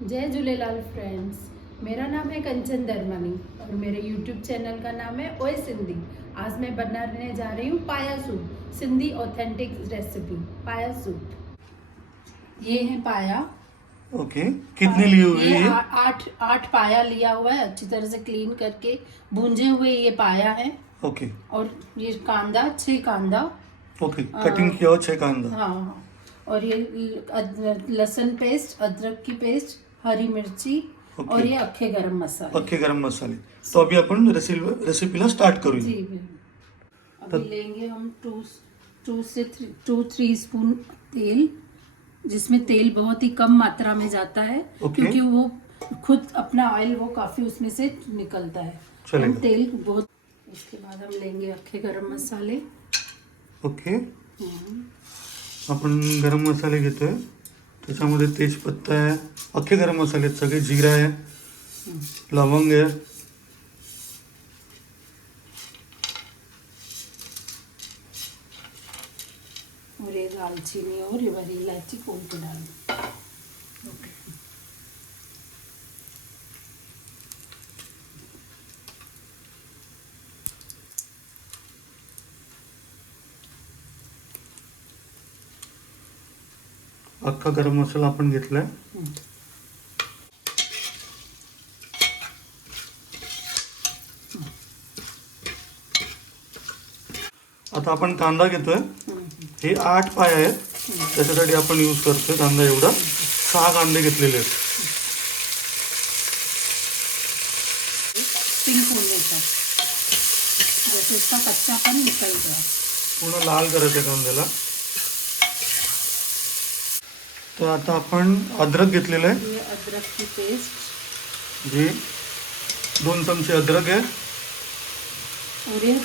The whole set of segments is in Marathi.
जय झूलेलाल फ्रेंड्स। मेरा नाम है कंचन दरमानी और मेरे YouTube चैनल का नाम है ओए सिंधी। आज मैं बनाने जा रही हूँ पाया सूप, सिंधी ऑथेंटिक रेसिपी पाया सूप। ये है पाया। ओके, कितने लिए हुए ये ये? आठ पाया लिया हुआ है, अच्छी तरह से क्लीन करके भूंजे हुए ये पाया है। ओके और ये कांदा 6 कांदा। ओके, कटिंग किया हुआ 6 कांदा। हाँ। और ये लहसुन पेस्ट, अदरक की पेस्ट, हरी मिर्ची ओके। और ये अख्खे गरम मसाले। अख्खे गरम मसाले। तो अभी आपण रेसिपीला स्टार्ट करूया। जी अभी लेंगे हम 2 से 3 स्पून तेल, जिसमें तेल बहुत ही कम मात्रा में जाता है। ओके। क्योंकि वो खुद अपना ऑयल वो काफी उसमें से निकलता है। चलेगा। हम तेल बहुत। इसके बाद हम लेंगे अख्खे गरम मसाले। ओके, आपण गरम मसाले घेतोय, त्याच्यामध्ये तेजपत्ता आहे, अख्खे गरम मसाले आहेत सगळे, जिरा आहे, लवंग आहे, और ये दालचीनी और ये बड़ी इलायची खोल के डालें। ओके। अख्खा गरम मसाला आपण घेतलाय। आता आपण कांदा घेतोय। हे 8 पाय आहेत, त्याच्यासाठी आपण यूज करतोय कांदा एवढा। 6 कांदे घेतलेले आहेत। पिंक होने तक, जैसे इसका कच्चापन निकल जाए। पूर्ण लाल करायचं कांद्याला। तर आता आपण अद्रक घेतलेलं आहे। ये अदरक की पेस्ट, जी 2 चमचे अदरक है। और ये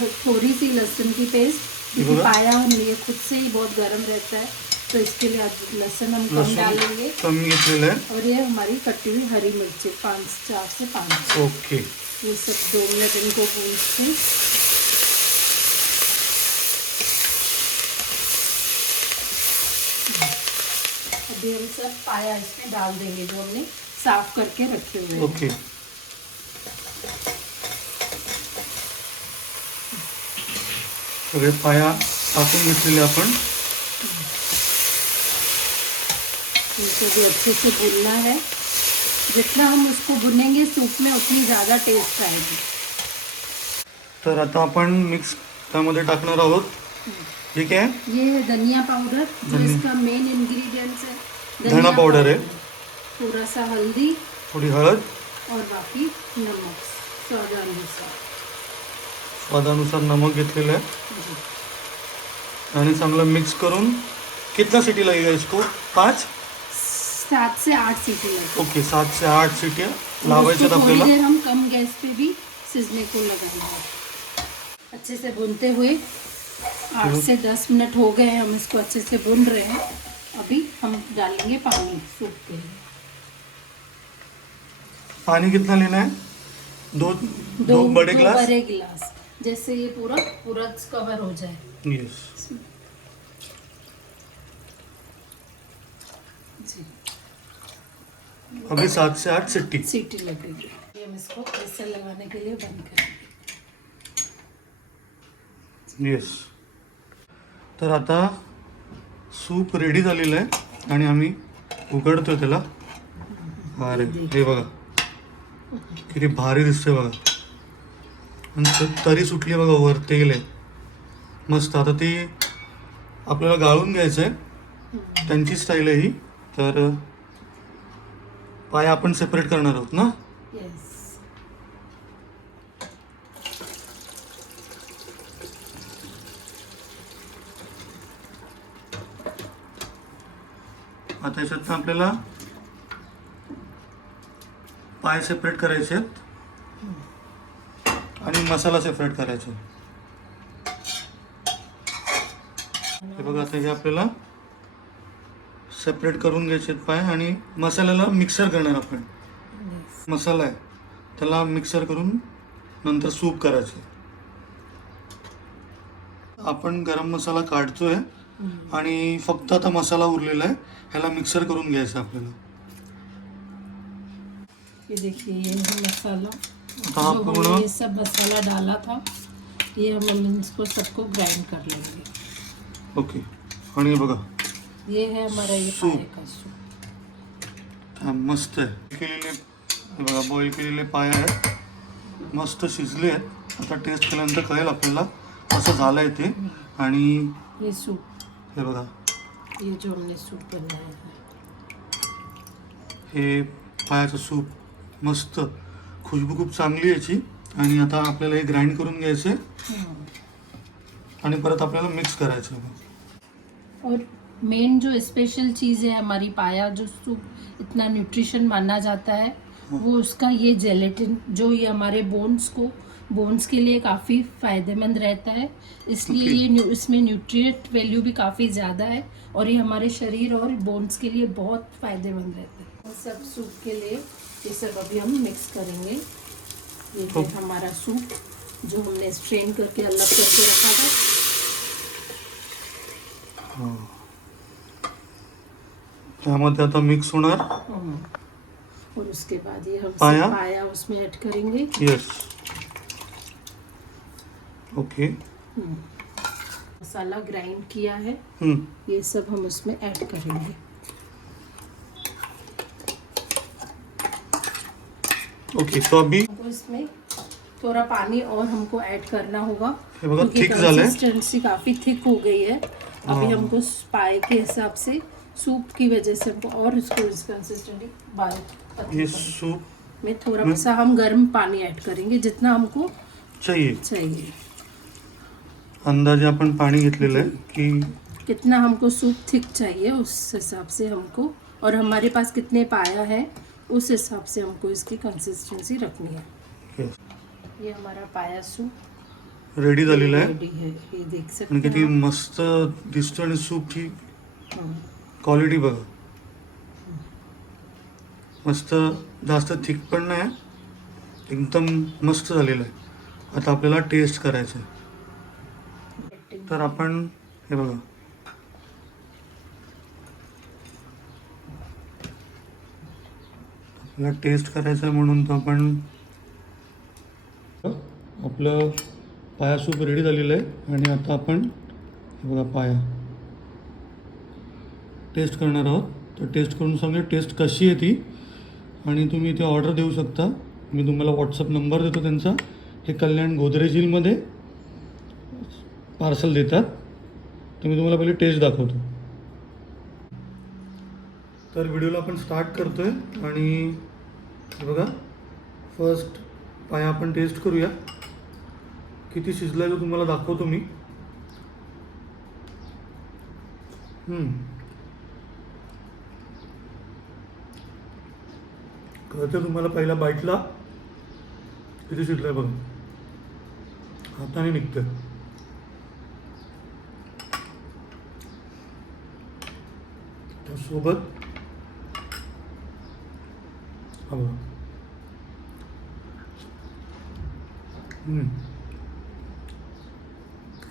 थोड़ी सी लहसुन की पेस्ट, क्योंकि बघा। पाया ये खुद से ही बहुत गर्म रहता है, तो इसके लिए लहसुन हम कम डालेंगे। कमी घेतलेलं आहे। और ये हमारी कटी हुई हरी मिर्ची 4 से 5। ओके, ये सब 2 मिनट इनको भूनते हैं। अभी हम सब पाया इसमें डाल देंगे, जो हमने साफ करके रखे हुए हैं। ओके। सगळे पाया टाकून घेतलेले आपण। इनको भी अच्छे से भूनना है। जितना हम उसको भुनेंगे सूप में, उतनी ज़्यादा टेस्ट आएगी। तर आता आपण मिक्स त्यामध्ये टाकणार आहोत। हे काय आहे? ये है धनिया पाउडर, जो इसका मेन इंग्रेडिएंट्स है। धना पाउडर है। थोड़ा सा हल्दी थोडी हळद, और बाकी नमक स्वादानुसार। स्वादानुसार नमक घेतलेलं आहे जी। आणि चांगलं मिक्स करून कितना सीटी लगेगा इसको? 5? 7 से 8 सीटी लगे। ओके, 7 से 8 सीटियां लावायच्यात थोड़ी आपल्याला। देर हम कम गैस पे भी सिजने को लगाएंगे। अच्छे से भूनते हुए 8 से 10 मिनट हो गए, हम इसको अच्छे से भून रहे हैं। अभी हम डालेंगे पानी सूप के लिए। पानी कितना लेना है? दो बड़े दो ग्लास। बड़े गिलास, जैसे ये पूरा कवर हो जाए। यस। जी। अभी 7 से 8 सीटी। सीटी लगेगी। हम इसको प्रेशर लगाने के लिए बंद करेंगे। येस। तर आता सूप रेडी झालेलं आहे आणि आम्ही उघडतोय त्याला। अरे हे बघा किती भारी दिसतंय बघा, आणि तरी सुटली बघा, वर तेल आहे मस्त। आता ती आपल्याला गाळून घ्यायचं आहे, त्यांची स्टाईल आहे ही। तर पाय आपण सेपरेट करणार आहोत ना। यस। आता याच्यात आपल्याला पाय सेपरेट करायचे आहेत आणि मसाला सेपरेट करायचा आहे। हे बघा, आता हे आपल्याला सेपरेट करून घ्यायचे आहेत पाय, आणि मसाल्याला मिक्सर करणार आपण। मसाला आहे त्याला मिक्सर करून नंतर सूप करायचं। आपण गरम मसाला काढतोय आणि फक्त आता मसाला उरलेला आहे, ह्याला मिक्सर करून घ्यायचं आपल्याला। ये देखिए ये है मसाला, आता हा जो पूर्ण हमने ये सब मसाला डाला था, ये हम इसको सबको ग्राइंड कर लेंगे। ओके. आणि हे बघा ये है हमारा ये सूप. पाए का सूप। हा मस्त आहे. केलेले हे बघा बॉईल केलेले पाय आहेत, मस्त शिजले आहेत. आता टेस्ट केल्यानंतर कळेल आपल्याला कसं झालं आहे ते. आणि ये सूप, हे बघा ये जो हमने सूप बनाया है, हे पायाचं सूप मस्त, खुशबू खूप चांगली याची. आणि आता आपल्याला हे ग्राइंड करून घ्यायचं आहे आणि परत आपल्याला मिक्स करायचं आहे. और मेन जो स्पेशल चीज़ है हमारी पाया जो सूप इतना न्यूट्रिशन माना जाता है, वो उसका ये जेलेटिन, जो ये हमारे बोन्स के लिए काफ़ी फ़ायदेमंद रहता है। इसलिए Okay. ये इसमें न्यूट्रिएंट वैल्यू भी काफ़ी ज़्यादा है और ये हमारे शरीर और बोन्स के लिए बहुत फ़ायदेमंद रहता है। सब सूप के लिए ये सब अभी हम मिक्स करेंगे। ये है Okay. हमारा सूप जो हमने स्ट्रेन करके अलग करके रखा था। त्यामध्ये आता मिक्स होणार. और उसके बाद ये हम पाया? पाया उसमें ऐड करेंगे। येस. ओके. मसाला ग्राइंड किया है, ये सब हम उसमें ऐड करेंगे। ओके. तो अभी हमको इसमें थोड़ा पानी और हमको ऐड करना होगा हे बघा क्योंकि थिक झालंय. कंसिस्टेंसी काफ़ी थिक हो गई है। अभी हाँ। हमको पाए के हिसाब से सूप की वजह से हमको और इसको इस कंसिस्टेंसी ये सूप में थोड़ा सा हम गर्म पानी ऐड करेंगे जितना हमको चाहिए. चाहिए। अंदाजे आपण पाणी घेतलेलं आहे की कितना हमको सूप थिक चाहिए उस हिसाब से हमको, और हमारे पास कितने पाया है उस हिसाब से हमको इसकी कंसिस्टेंसी रखनी है। yes. ये हमारा पाया सूप रेडी झालेलं आहे. रेडी है, ये देख सकते आणि किती हैं आप। मस्त दिसतं आणि सूपची हम्म, क्वालिटी बघा. मस्त, जास्त थिक पण नाही, एकदम मस्त झालेलं आहे. आता आपल्याला टेस्ट करायचं आहे. तर आपण हे बघा आपल्याला टेस्ट करायचं आहे म्हणून तर आपण आपलं पाया सूप रेडी झालेलं आहे. आणि आता आपण हे बघा पाया टेस्ट करणार आहोत. तर टेस्ट करून सांगूया टेस्ट कशी आहे ती. आणि तुम्ही इथे ऑर्डर देऊ शकता. मी तुम्हाला व्हॉट्सअप नंबर देतो त्यांचा. हे कल्याण गोदरेज हिलमध्ये पार्सल देतात. तर मी तुम्हाला पहिले टेस्ट दाखवतो. तर व्हिडिओला आपण स्टार्ट करतो आहे. आणि हे बघा फर्स्ट पाया आपण टेस्ट करूया. किती शिजला आहे तो तुम्हाला दाखवतो मी. कळतं तुम्हाला पहिला बाईटला किती शिजलं आहे बघा. हाताने निघतं. त्यासोबत हा बघा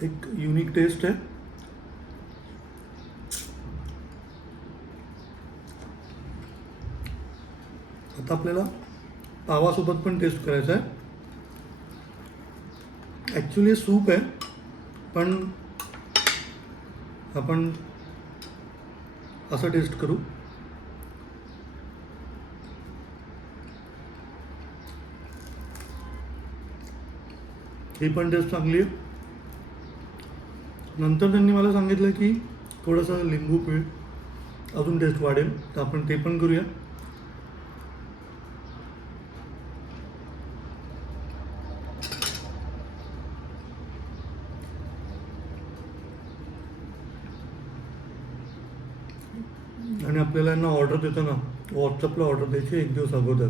एक युनिक टेस्ट आहे. आता आपल्याला पावासोबत पण टेस्ट करायचं आहे. ॲक्च्युली सूप आहे पण आपण असं टेस्ट करू. ही पण टेस्ट चांगली आहे. नंतर त्यांनी मला सांगितलं की थोडंसं लिंबू पिळ अजून टेस्ट वाढेल, तर आपण ते पण करूया. आणि आपल्याला यांना ऑर्डर देताना व्हॉट्सअपला ऑर्डर द्यायची 1 दिवस अगोदर.